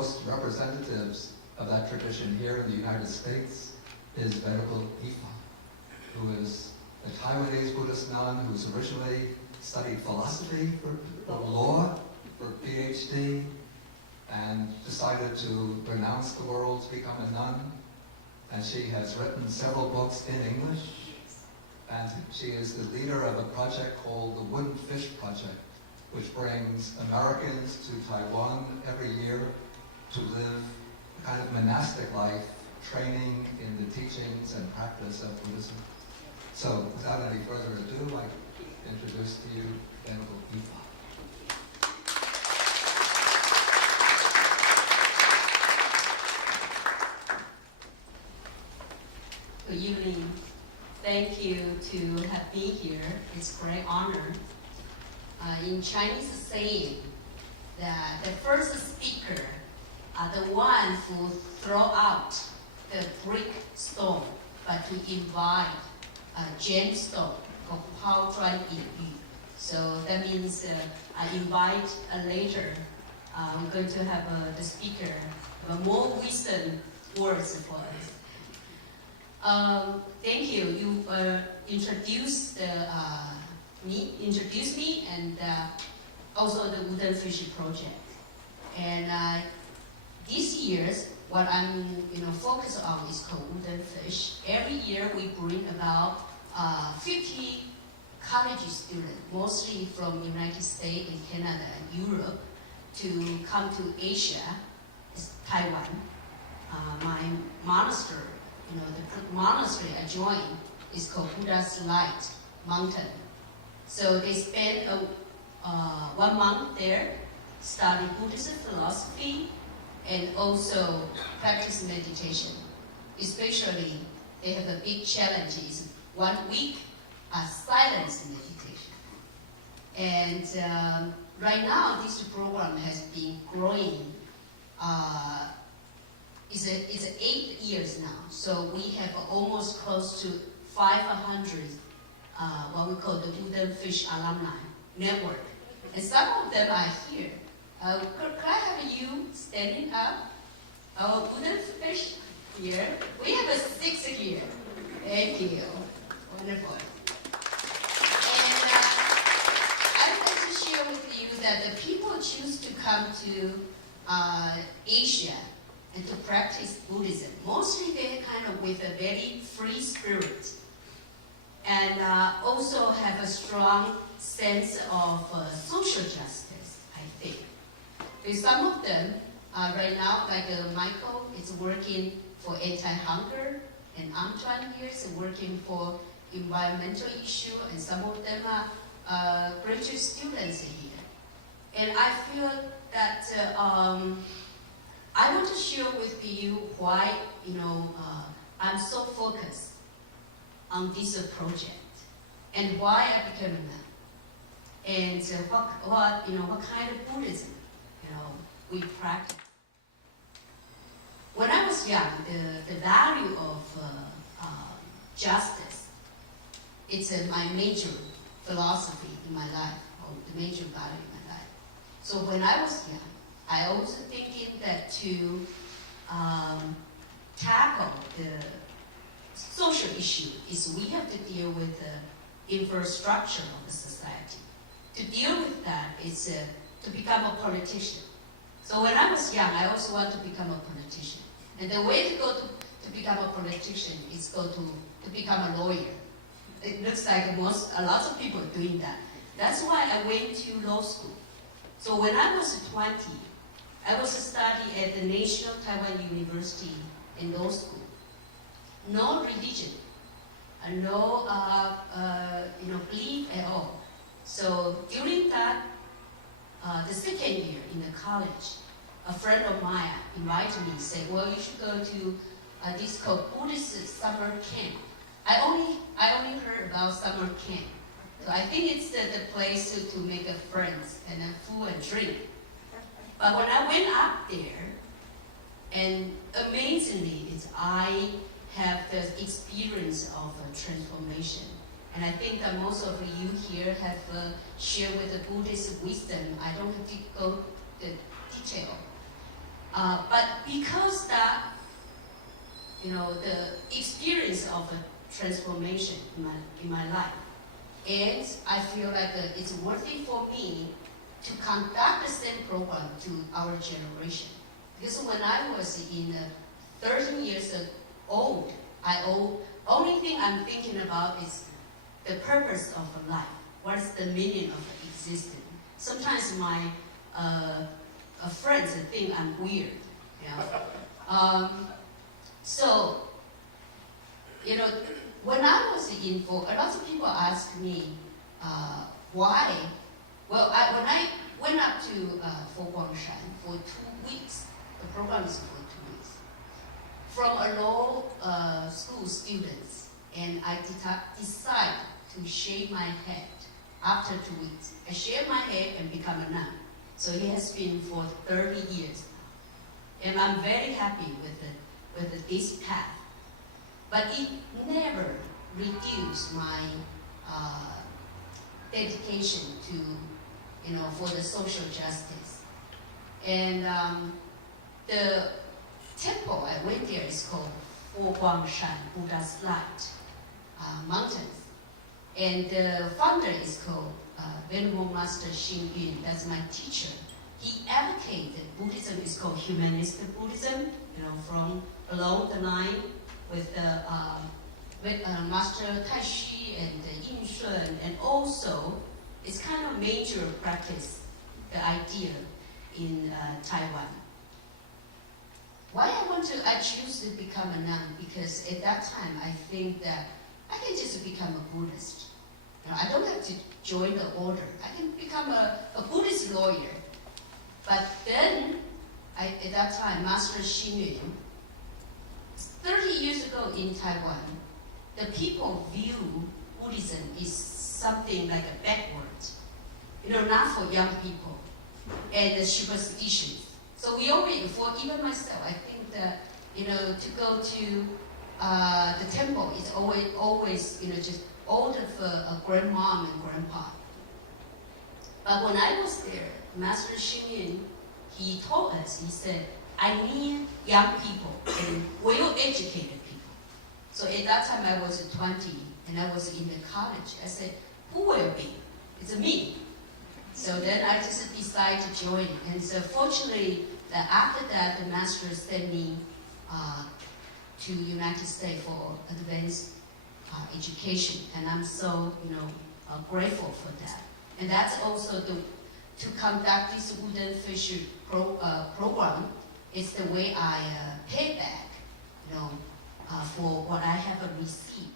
foremost representatives of that tradition here in the United States is Venerable Yifa, who is a Taiwanese Buddhist nun who's originally studied philosophy for law, for PhD, and decided to renounce the world to become a nun. And she has written several books in English, and she is the leader of a project called the Woodenfish Project, which brings Americans to Taiwan every year to live a kind of monastic life, training in the teachings and practice of Buddhism. So, without any further ado, I introduce to you Venerable Yifa. Good evening. Thank you to have me here. It's a great honor. In Chinese saying that the first speaker are the ones who throw out the brick stone, but to invite a gemstone called Pao Zhuan Yin Yu. So that means I invite later. We're going to have the speaker more wisdom words for us. Thank you. You introduced me, and also the Woodenfish Project. And this year's what I'm focused on is called Woodenfish. Every year we bring about 50 college students, mostly from United States and Canada and Europe, to come to Asia, Taiwan. My monastery, the monastery I joined is called Buddha's Light Mountain. So they spend 1 month there, study Buddhist philosophy, and also practice meditation. Especially, they have a big challenge is 1 week silence meditation. And right now, this program has been growing. It's 8 years now, so we have almost close to 500 what we call the Woodenfish alumni network. And some of them are here. Could I have you standing up? Our Woodenfish here. We have a 6 here. Thank you. Wonderful. And I'd like to share with you that the people choose to come to Asia and to practice Buddhism. Mostly they're kind of with a very free spirit, and also have a strong sense of social justice, I think. Because some of them, right now, like Michael is working for anti-hunger, and Antoine here is working for environmental issue, and some of them are graduate students here. And I feel that I want to share with you why I'm so focused on this project and why I became a nun, and what kind of Buddhism we practice. When I was young, the value of justice, it's my major philosophy in my life, or the major value in my life. So when I was young, I also thinking that to tackle the social issue is we have to deal with the infrastructure of the society. To deal with that is to become a politician. So when I was young, I also want to become a politician. And the way to go to become a politician is go to become a lawyer. It looks like a lot of people are doing that. That's why I went to law school. So when I was 20, I was studying at the National Taiwan University in law school. No religion, no belief at all. So during that, the second year in the college, a friend of mine invited me, said, "Well, you should go to this called Buddhist summer camp." I only heard about summer camp, so I think it's the place to make friends and food and drink. But when I went up there, and amazingly, I have the experience of transformation. And I think that most of you here have shared with the Buddhist wisdom. I don't have to go the detail. But because that, the experience of a transformation in my life, and I feel like it's worthy for me to conduct the same program to our generation. Because when I was in 13 years old, only thing I'm thinking about is the purpose of life. What is the meaning of existence? Sometimes my friends think I'm weird. So, when I was in Fo, a lot of people ask me why. Well, when I went up to Fo Guangshan for 2 weeks, the program is for 2 weeks, from a law school students, and I decided to shave my head after 2 weeks. I shaved my head and become a nun. So it has been for 30 years now. And I'm very happy with this path. But it never reduced my dedication to, for the social justice. And the temple I went there is called Fo Guangshan, Buddha's Light Mountains. And the founder is called Venerable Master Xing Yun. That's my teacher. He advocated Buddhism is called Humanistic Buddhism, from along the line with Master Tai Xu and Yin Shun, and also it's kind of major practice, the idea in Taiwan. Why I choose to become a nun? Because at that time I think that I can just become a Buddhist. I don't have to join the order. I can become a Buddhist lawyer. But then, at that time, Master Xing Yun, 30 years ago in Taiwan, the people view Buddhism is something like a backward, not for young people, and the superstitions. So we always, for even myself, I think that, to go to the temple is always, just older for a grandmom and grandpa. But when I was there, Master Xing Yun, he told us, he said, I need young people and well-educated people. So at that time I was 20 and I was in the college. I said, who will be? It's me. So then I just decided to join. And so fortunately, after that, the master sent me to United States for advanced education. And I'm so, grateful for that. And that's also to conduct this Woodenfish program is the way I pay back, for what I have received.